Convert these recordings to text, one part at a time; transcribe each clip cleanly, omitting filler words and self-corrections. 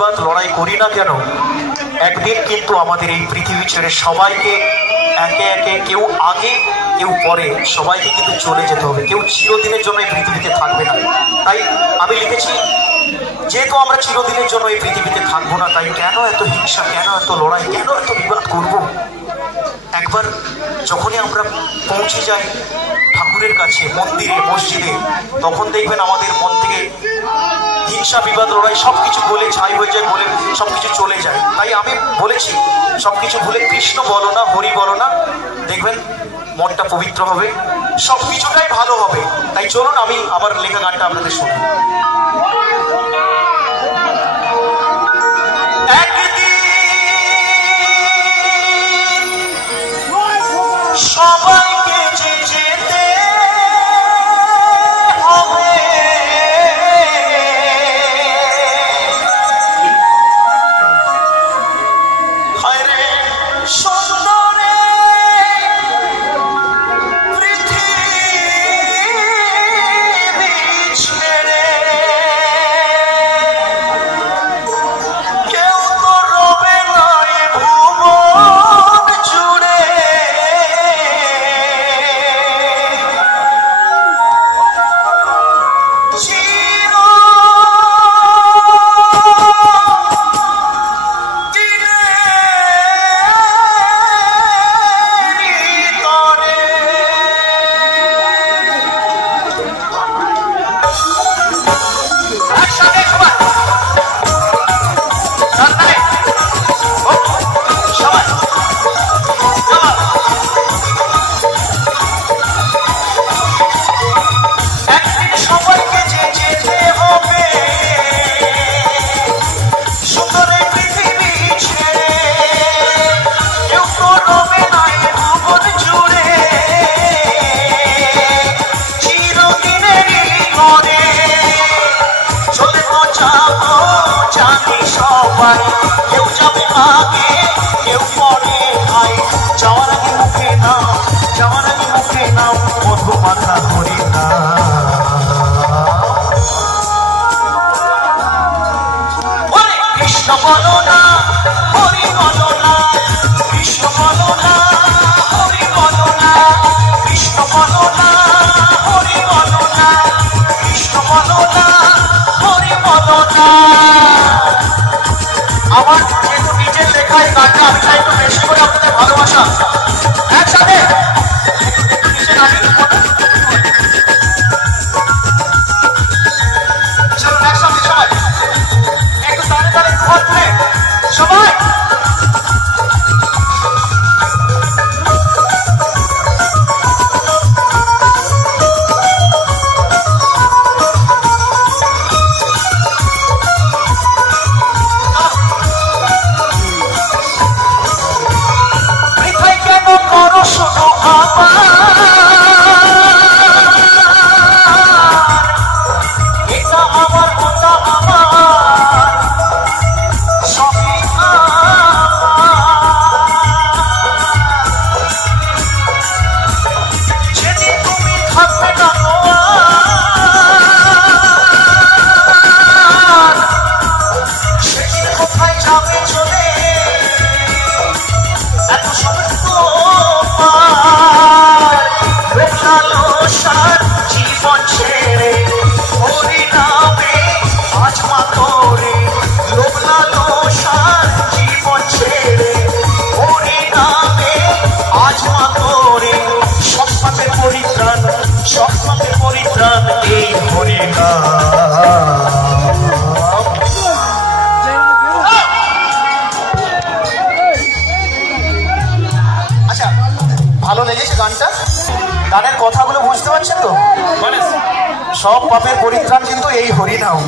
বিবাদ লড়াই করি না কেন, একদিন কিন্তু আমাদের এই পৃথিবী ছেড়ে সবাইকে একে একে, কেউ আগে কেউ পরে, সবাইকে কিন্তু চলে যেতে হবে। কেউ চিরদিনের জন্য এই পৃথিবীতে থাকবে না। তাই আমি লিখেছি, যেহেতু আমরা চিরদিনের জন্য এই পৃথিবীতে থাকবো না, তাই কেন এত হিংসা, কেন এত লড়াই, কেন এত বিবাদ করব? একবার যখনই আমরা পৌঁছে যাই ঠাকুরের কাছে, মন্দিরে, মসজিদে, তখন দেখবেন আমাদের মন থেকে হিংসা, বিবাদ, লড়াই সবকিছু বলে ছাই হয়ে যায়, বলে সবকিছু চলে যায়। তাই আমি বলেছি, সবকিছু ভুলে কৃষ্ণ বলো না, হরি বলো না, দেখবেন মনটা পবিত্র হবে, সবকিছুটাই ভালো হবে। তাই চলুন আমি আবার লেখা গানটা আপনাদের শুনি। সবাইকে যে যেতে হবে, হায়রে সুন্দরে পৃথিবী ছেড়ে কেউ তো রবে নাই ভুবন জুড়ে। কেউ যাবে আগে, কেউ পরে, ভাই যাওয়ার আগে মুখে নাও, যাওয়ার আগে মুখে নাও মধু মাথা করি না। কৃষ্ণ বলো না, হরি বলো না, কৃষ্ণ বলো না, হরি বলো না, কৃষ্ণ বলো না, হরি বলো না, কৃষ্ণ বলো না, হরি বলো না। আমার যেহেতু নিজের লেখায় গানটা, আমি চাই একটু বেশি করে আপনাদের ভালোবাসা একসাথে চলুন একসাথে সবাই একটু তালে তালে ঘুরে সবাই। জীবন ছেড়ে হরি নামে আজমা করে, লোক লালসার জীবন ছেড়ে হরি নামে আজমা করে, সব পাপের পরিত্রাণ, সব পাপের পরিত্রাণ এই হরি নাম। আচ্ছা, ভালো লেগেছে গানটা? গানের কথাগুলো বুঝতে পারছেন তো? সব পাপের পরিত্রাণ কিন্তু এই হরিনাম।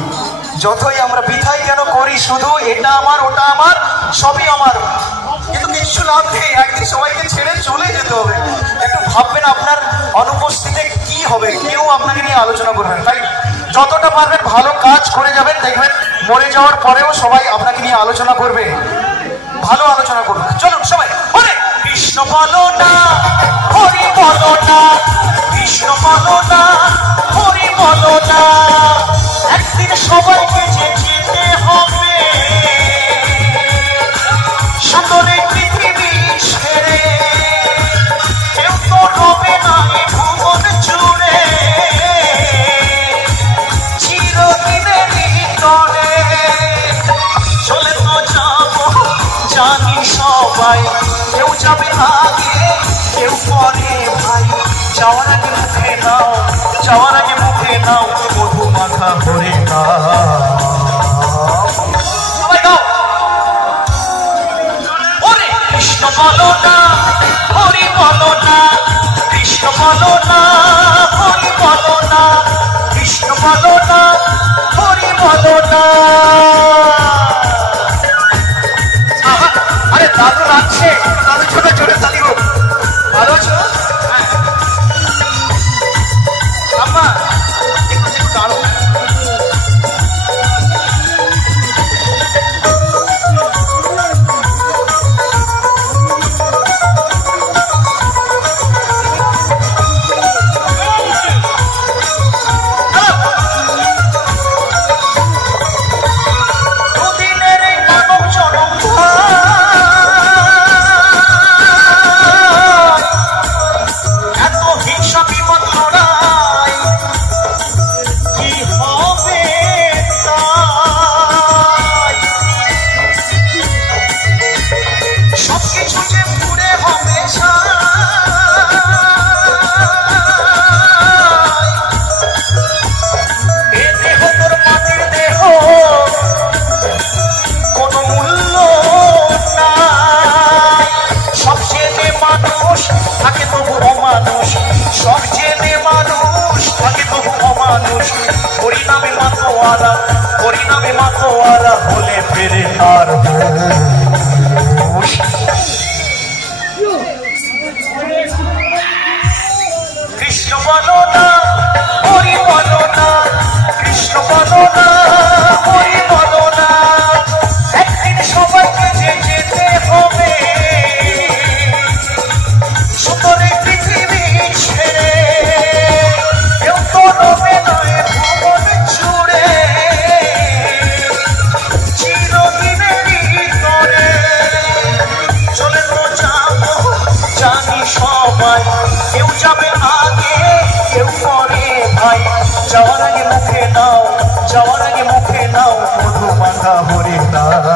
যতই আমরা বৃথাই কেন করি শুধু, এটা আমার ওটা আমার সবই আমার, কিন্তু কিছু লাভ নেই, একদিন সবাইকে ছেড়ে চলে যেতে হবে। একটু ভাববেন আপনার অনুপস্থিতিতে কি হবে, কেউ আপনাকে নিয়ে আলোচনা করবেন। তাই যতটা পারবেন ভালো কাজ করে যাবেন, দেখবেন মরে যাওয়ার পরেও সবাই আপনাকে নিয়ে আলোচনা করবে, ভালো আলোচনা করবে। চলুন সবাই হরে কৃষ্ণ বলো না, হরি বলো না, কৃষ্ণ বলো না, হরি বলো না, একদিন সবাইকে যে যেতে হবে। সবাই, কেউ যাবে আগে কেউ পরে ভাই। যাওয়ার আগে মুখে নাও, যাওয়ার আগে মুখে নাও মধু মাখা হরে নাম। সবাই গাও। ওরে কৃষ্ণ বলো না হরি বলো না, কৃষ্ণ বলো না হরি বলো না, কৃষ্ণ বলো না হরি বলো না। আরে দাদু লাগছে, দাদু ছোট ছোট তালি হোক, ভালো আছো? আম্মা একটু দাঁড়ো। হরিনামে মাতোয়ারা হলে ফেরে আর কৃষ্ণ বলো না হরি বলো না, কৃষ্ণ বলো না হরি বলো না। একদিন সবাইকে যে যেতে হবে সুতরে পৃথিবী ছেড়ে, কেউ তো রবে নয় ভুবন জুড়ে চিরদিনেরই তরে। চলে তো যাবো জানি সবাই, কেউ যাবে আগে কেউ পরে ভাই। যাওয়ার আগে মুখে নাও, যাওয়ার আগে মুখে নাও মধু মাখা হরে নাম।